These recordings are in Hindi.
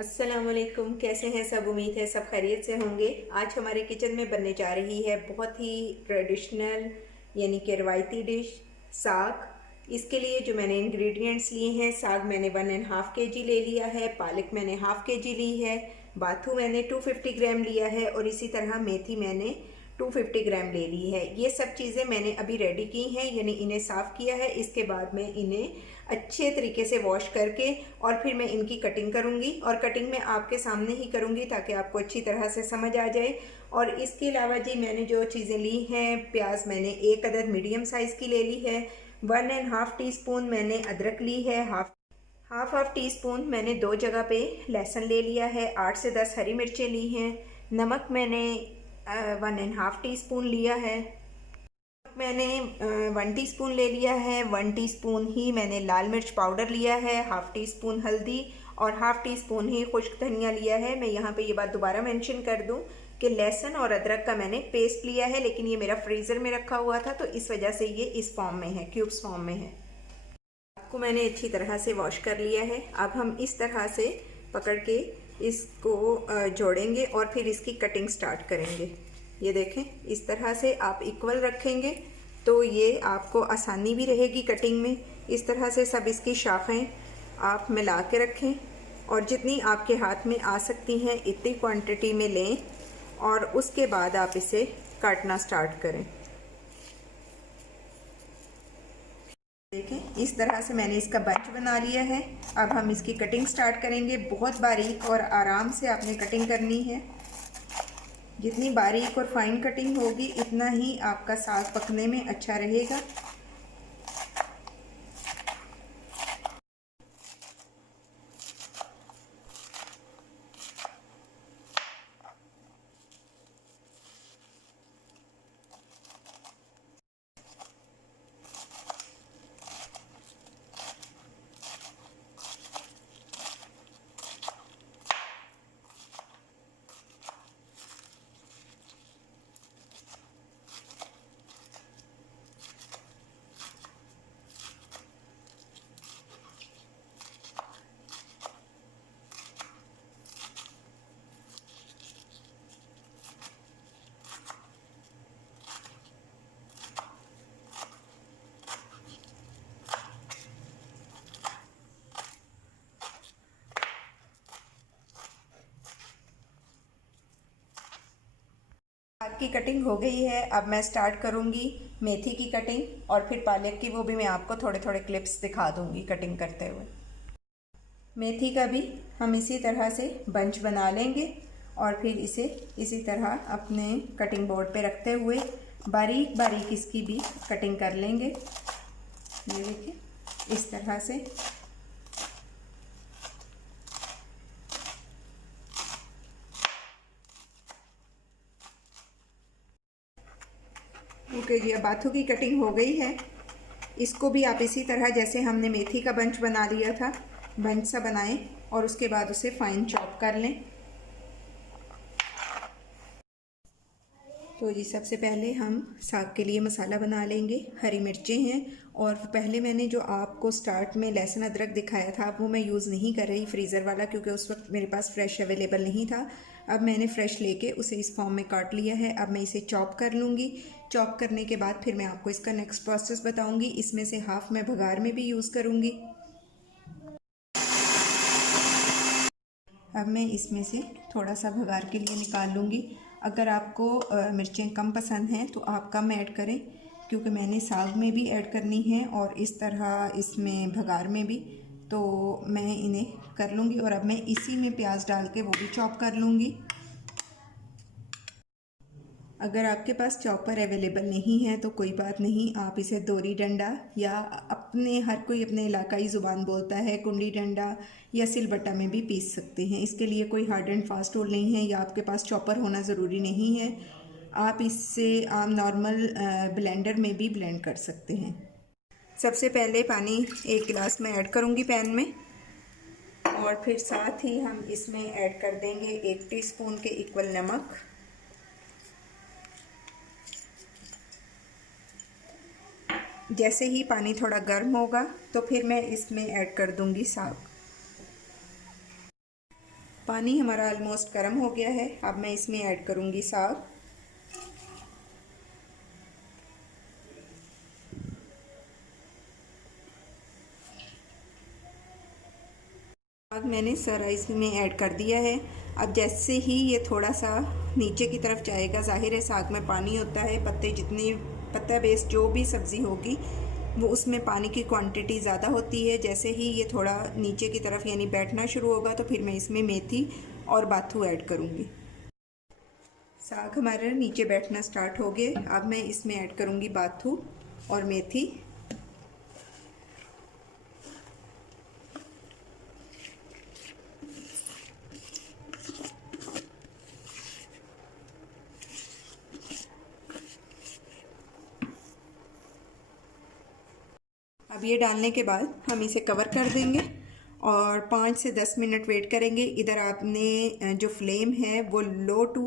अस्सलामुअलैकुम, कैसे हैं सब। उम्मीद है सब खैरियत से होंगे। आज हमारे किचन में बनने जा रही है बहुत ही ट्रेडिशनल यानी कि रवायती डिश साग। इसके लिए जो मैंने इंग्रेडिएंट्स लिए हैं, साग मैंने 1.5 kg ले लिया है, पालक मैंने 1/2 kg ली है, बाथू मैंने 250 ग्राम लिया है और इसी तरह मेथी मैंने 250 ग्राम ले ली है। ये सब चीज़ें मैंने अभी रेडी की हैं, यानी इन्हें साफ़ किया है। इसके बाद मैं इन्हें अच्छे तरीके से वॉश करके और फिर मैं इनकी कटिंग करूँगी और कटिंग मैं आपके सामने ही करूँगी ताकि आपको अच्छी तरह से समझ आ जाए। और इसके अलावा जी मैंने जो चीज़ें ली हैं, प्याज मैंने 1 अदद मीडियम साइज़ की ले ली है, 1.5 टीस्पून मैंने अदरक ली है, हाफ टी स्पून मैंने 2 जगह पे लहसुन ले लिया है, 8 से 10 हरी मिर्चें ली हैं, नमक मैंने 1.5 टीस्पून लिया है, मैंने 1 टीस्पून ले लिया है, 1 टीस्पून ही मैंने लाल मिर्च पाउडर लिया है, हाफ टी स्पून हल्दी और हाफ टी स्पून ही खुश्क धनिया लिया है। मैं यहाँ पे ये बात दोबारा मेंशन कर दूँ कि लहसुन और अदरक का मैंने पेस्ट लिया है, लेकिन ये मेरा फ्रीज़र में रखा हुआ था तो इस वजह से ये इस फॉर्म में है, क्यूब्स फॉर्म में है। आपको मैंने अच्छी तरह से वॉश कर लिया है। अब हम इस तरह से पकड़ के इसको जोड़ेंगे और फिर इसकी कटिंग स्टार्ट करेंगे। ये देखें, इस तरह से आप इक्वल रखेंगे तो ये आपको आसानी भी रहेगी कटिंग में। इस तरह से सब इसकी शाखें आप मिला के रखें और जितनी आपके हाथ में आ सकती हैं इतनी क्वांटिटी में लें और उसके बाद आप इसे काटना स्टार्ट करें। देखें, इस तरह से मैंने इसका बंच बना लिया है। अब हम इसकी कटिंग स्टार्ट करेंगे। बहुत बारीक और आराम से आपने कटिंग करनी है। जितनी बारीक और फाइन कटिंग होगी इतना ही आपका साग पकने में अच्छा रहेगा। साग की कटिंग हो गई है। अब मैं स्टार्ट करूँगी मेथी की कटिंग और फिर पालक की, वो भी मैं आपको थोड़े थोड़े क्लिप्स दिखा दूँगी कटिंग करते हुए। मेथी का भी हम इसी तरह से बंच बना लेंगे और फिर इसे इसी तरह अपने कटिंग बोर्ड पे रखते हुए बारीक बारीक इसकी भी कटिंग कर लेंगे। ये देखिए, इस तरह से। ओके जी, अब बाथू की कटिंग हो गई है। इसको भी आप इसी तरह जैसे हमने मेथी का बंच बना लिया था, बंच सा बनाएं और उसके बाद उसे फाइन चॉप कर लें। तो जी सबसे पहले हम साग के लिए मसाला बना लेंगे। हरी मिर्चें हैं और पहले मैंने जो आपको स्टार्ट में लहसुन अदरक दिखाया था वो मैं यूज़ नहीं कर रही, फ्रीज़र वाला, क्योंकि उस वक्त मेरे पास फ्रेश अवेलेबल नहीं था। अब मैंने फ़्रेश लेके उसे इस फॉर्म में काट लिया है। अब मैं इसे चॉप कर लूँगी। चॉप करने के बाद फिर मैं आपको इसका नेक्स्ट प्रोसेस बताऊँगी। इसमें से हाफ़ मैं भगार में भी यूज़ करूँगी। अब मैं इसमें से थोड़ा सा भगार के लिए निकाल लूँगी। अगर आपको मिर्चें कम पसंद हैं तो आप कम ऐड करें, क्योंकि मैंने साग में भी ऐड करनी है और इस तरह इसमें भगार में भी, तो मैं इन्हें कर लूँगी। और अब मैं इसी में प्याज डाल के वो भी चॉप कर लूँगी। अगर आपके पास चॉपर अवेलेबल नहीं है तो कोई बात नहीं, आप इसे दोरी डंडा या अपने हर कोई अपने इलाकाई ज़ुबान बोलता है कुंडी डंडा या सिलबट्टा में भी पीस सकते हैं। इसके लिए कोई हार्ड एंड फास्ट टूल नहीं है या आपके पास चॉपर होना ज़रूरी नहीं है। आप इससे आम नॉर्मल ब्लेंडर में भी ब्लेंड कर सकते हैं। सबसे पहले पानी 1 गिलास में ऐड करूँगी पैन में और फिर साथ ही हम इसमें ऐड कर देंगे 1 टीस्पून के इक्वल नमक। जैसे ही पानी थोड़ा गर्म होगा तो फिर मैं इसमें ऐड कर दूंगी साग। पानी हमारा ऑलमोस्ट गर्म हो गया है। अब मैं इसमें ऐड करूँगी साग। साग मैंने सारा इसमें ऐड कर दिया है। अब जैसे ही ये थोड़ा सा नीचे की तरफ जाएगा, जाहिर है साग में पानी होता है, पत्ते जितनी पत्ता बेस्ड जो भी सब्ज़ी होगी वो उसमें पानी की क्वांटिटी ज़्यादा होती है। जैसे ही ये थोड़ा नीचे की तरफ यानी बैठना शुरू होगा तो फिर मैं इसमें मेथी और बाथू ऐड करूँगी। साग हमारा नीचे बैठना स्टार्ट हो गए। अब मैं इसमें ऐड करूँगी बाथू और मेथी। अब ये डालने के बाद हम इसे कवर कर देंगे और 5 से 10 मिनट वेट करेंगे। इधर आपने जो फ्लेम है वो लो टू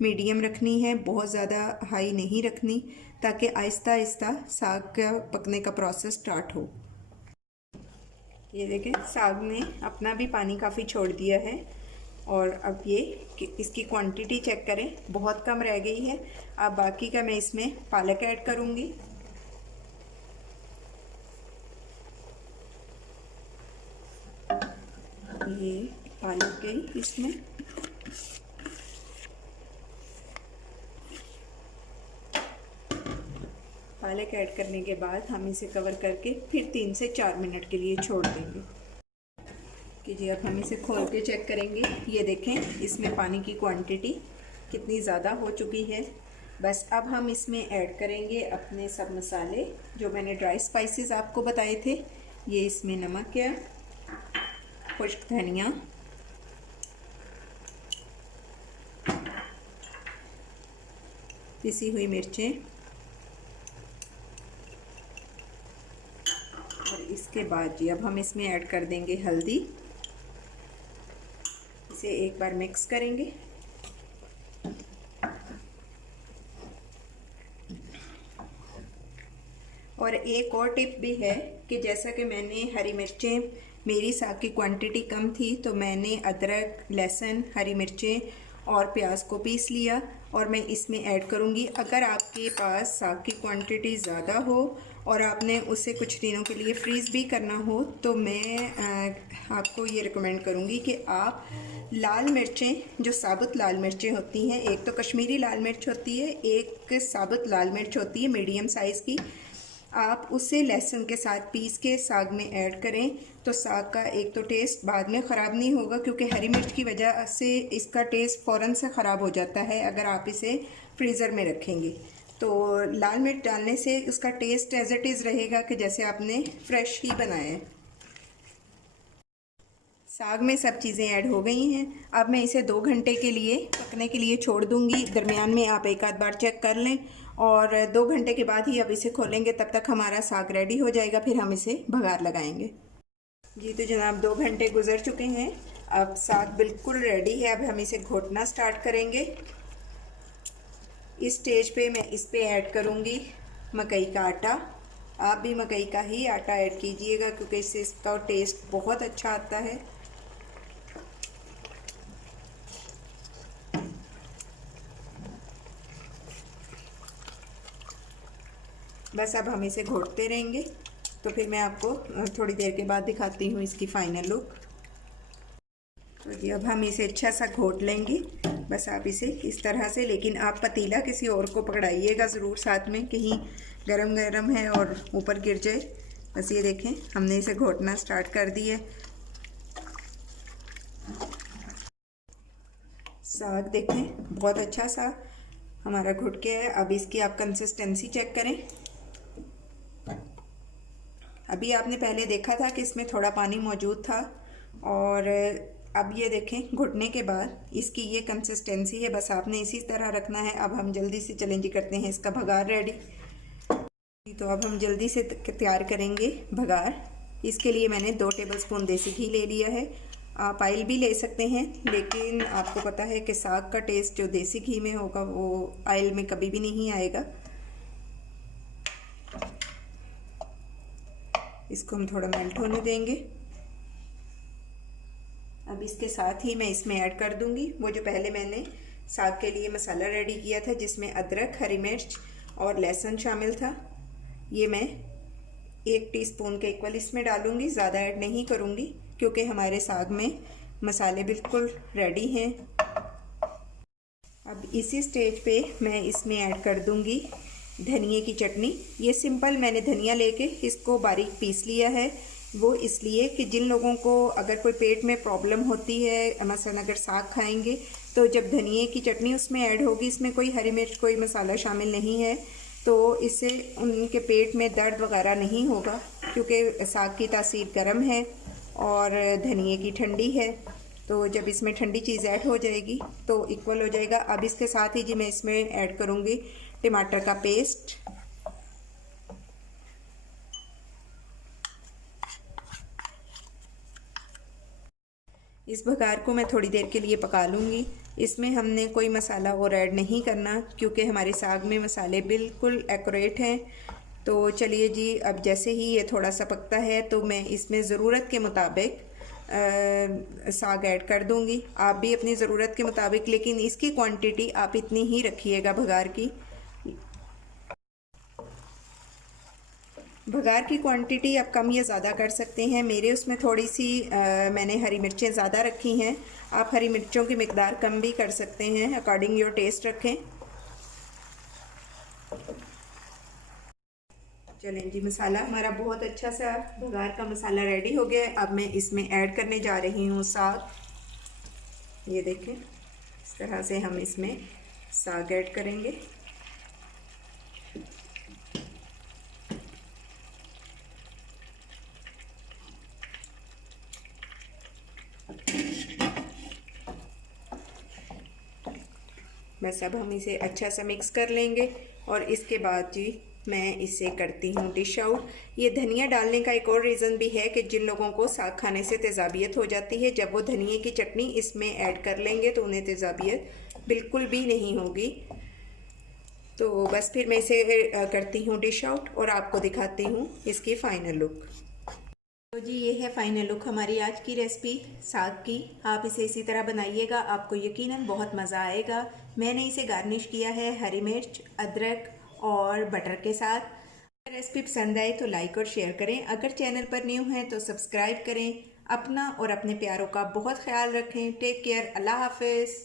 मीडियम रखनी है, बहुत ज़्यादा हाई नहीं रखनी, ताकि आहिस्ता आहिस्ता साग का पकने का प्रोसेस स्टार्ट हो। ये देखें साग ने अपना भी पानी काफ़ी छोड़ दिया है और अब ये इसकी क्वांटिटी चेक करें, बहुत कम रह गई है। अब बाकी का मैं इसमें पालक ऐड करूँगी। ये पालक गई इसमें। पालक ऐड करने के बाद हम इसे कवर करके फिर 3 से 4 मिनट के लिए छोड़ देंगे। कि जी अब हम इसे खोल के चेक करेंगे। ये देखें इसमें पानी की क्वांटिटी कितनी ज़्यादा हो चुकी है। बस अब हम इसमें ऐड करेंगे अपने सब मसाले जो मैंने ड्राई स्पाइसेस आपको बताए थे। ये इसमें नमक है, खुश्क धनिया, पिसी हुई मिर्चें और इसके बाद जी अब हम इसमें ऐड कर देंगे हल्दी। इसे एक बार मिक्स करेंगे। और एक और टिप भी है कि जैसा कि मैंने हरी मिर्चें, मेरी साग की क्वांटिटी कम थी तो मैंने अदरक, लहसुन, हरी मिर्चें और प्याज को पीस लिया और मैं इसमें ऐड करूँगी। अगर आपके पास साग की क्वांटिटी ज़्यादा हो और आपने उसे कुछ दिनों के लिए फ्रीज़ भी करना हो तो मैं आपको ये रिकमेंड करूँगी कि आप लाल मिर्चें, जो साबुत लाल मिर्चें होती हैं, एक तो कश्मीरी लाल मिर्च होती है, एक साबुत लाल मिर्च होती है मीडियम साइज़ की, आप उसे लहसुन के साथ पीस के साग में ऐड करें तो साग का एक तो टेस्ट बाद में ख़राब नहीं होगा, क्योंकि हरी मिर्च की वजह से इसका टेस्ट फ़ौरन से ख़राब हो जाता है अगर आप इसे फ्रीज़र में रखेंगे। तो लाल मिर्च डालने से उसका टेस्ट एज़ इट इज़ रहेगा कि जैसे आपने फ्रेश ही बनाया है। साग में सब चीज़ें ऐड हो गई हैं। अब मैं इसे 2 घंटे के लिए पकने के लिए छोड़ दूँगी। दरमियान में आप एक आध बार चेक कर लें और 2 घंटे के बाद ही अब इसे खोलेंगे। तब तक हमारा साग रेडी हो जाएगा, फिर हम इसे भगार लगाएंगे। जी तो जनाब 2 घंटे गुजर चुके हैं, अब साग बिल्कुल रेडी है। अब हम इसे घोटना स्टार्ट करेंगे। इस स्टेज पे मैं इस पे ऐड करूँगी मकई का आटा। आप भी मकई का ही आटा ऐड कीजिएगा क्योंकि इससे इसका टेस्ट बहुत अच्छा आता है। बस अब हम इसे घोटते रहेंगे तो फिर मैं आपको थोड़ी देर के बाद दिखाती हूँ इसकी फाइनल लुक। तो जी अब हम इसे अच्छा सा घोट लेंगे। बस आप इसे इस तरह से, लेकिन आप पतीला किसी और को पकड़ाइएगा ज़रूर साथ में, कहीं गरम गरम है और ऊपर गिर जाए। बस ये देखें हमने इसे घोटना स्टार्ट कर दिया। साग देखें बहुत अच्छा सा हमारा घुट के है। अब इसकी आप कंसिस्टेंसी चेक करें। अभी आपने पहले देखा था कि इसमें थोड़ा पानी मौजूद था और अब ये देखें घुटने के बाद इसकी ये कंसिस्टेंसी है। बस आपने इसी तरह रखना है। अब हम जल्दी से चलेंज करते हैं इसका भगार रेडी। तो अब हम जल्दी से तैयार करेंगे भगार। इसके लिए मैंने 2 टेबलस्पून देसी घी ले लिया है। आप ऑयल भी ले सकते हैं, लेकिन आपको पता है कि साग का टेस्ट जो देसी घी में होगा वो ऑयल में कभी भी नहीं आएगा। इसको हम थोड़ा मेल्ट होने देंगे। अब इसके साथ ही मैं इसमें ऐड कर दूंगी वो जो पहले मैंने साग के लिए मसाला रेडी किया था, जिसमें अदरक, हरी मिर्च और लहसुन शामिल था। ये मैं 1 टीस्पून के इक्वल इसमें डालूंगी, ज़्यादा ऐड नहीं करूंगी क्योंकि हमारे साग में मसाले बिल्कुल रेडी हैं। अब इसी स्टेज पे मैं इसमें ऐड कर दूंगी धनिए की चटनी। ये सिंपल मैंने धनिया लेके इसको बारीक पीस लिया है, वो इसलिए कि जिन लोगों को अगर कोई पेट में प्रॉब्लम होती है, मसलन अगर साग खाएंगे तो जब धनिए की चटनी उसमें ऐड होगी, इसमें कोई हरी मिर्च कोई मसाला शामिल नहीं है, तो इससे उनके पेट में दर्द वगैरह नहीं होगा क्योंकि साग की तासीर गर्म है और धनिए की ठंडी है। तो जब इसमें ठंडी चीज़ ऐड हो जाएगी तो इक्वल हो जाएगा। अब इसके साथ ही जी मैं इसमें ऐड करूँगी टमाटर का पेस्ट। इस बघार को मैं थोड़ी देर के लिए पका लूँगी। इसमें हमने कोई मसाला और ऐड नहीं करना क्योंकि हमारे साग में मसाले बिल्कुल एक्यूरेट हैं। तो चलिए जी, अब जैसे ही ये थोड़ा सा पकता है तो मैं इसमें ज़रूरत के मुताबिक साग ऐड कर दूँगी। आप भी अपनी ज़रूरत के मुताबिक, लेकिन इसकी क्वांटिटी आप इतनी ही रखिएगा बघार की। बघार की क्वांटिटी आप कम या ज़्यादा कर सकते हैं। मेरे उसमें थोड़ी सी मैंने हरी मिर्चें ज़्यादा रखी हैं। आप हरी मिर्चों की मिकदार कम भी कर सकते हैं, अकॉर्डिंग योर टेस्ट रखें। चलें जी, मसाला हमारा बहुत अच्छा सा बघार का मसाला रेडी हो गया है। अब मैं इसमें ऐड करने जा रही हूँ साग। ये देखें, इस तरह से हम इसमें साग ऐड करेंगे। बस अब हम इसे अच्छा सा मिक्स कर लेंगे और इसके बाद जी मैं इसे करती हूँ डिश आउट। ये धनिया डालने का एक और रीज़न भी है कि जिन लोगों को साग खाने से तेज़ाबियत हो जाती है, जब वो धनिए की चटनी इसमें ऐड कर लेंगे तो उन्हें तेज़ाबियत बिल्कुल भी नहीं होगी। तो बस फिर मैं इसे करती हूँ डिश आउट और आपको दिखाती हूँ इसकी फ़ाइनल लुक। तो जी ये है फाइनल लुक हमारी आज की रेसिपी साग की। आप इसे इसी तरह बनाइएगा, आपको यकीनन बहुत मज़ा आएगा। मैंने इसे गार्निश किया है हरी मिर्च, अदरक और बटर के साथ। अगर रेसिपी पसंद आए तो लाइक और शेयर करें। अगर चैनल पर न्यू हैं तो सब्सक्राइब करें। अपना और अपने प्यारों का बहुत ख्याल रखें। Take care. अल्लाह हाफिज़।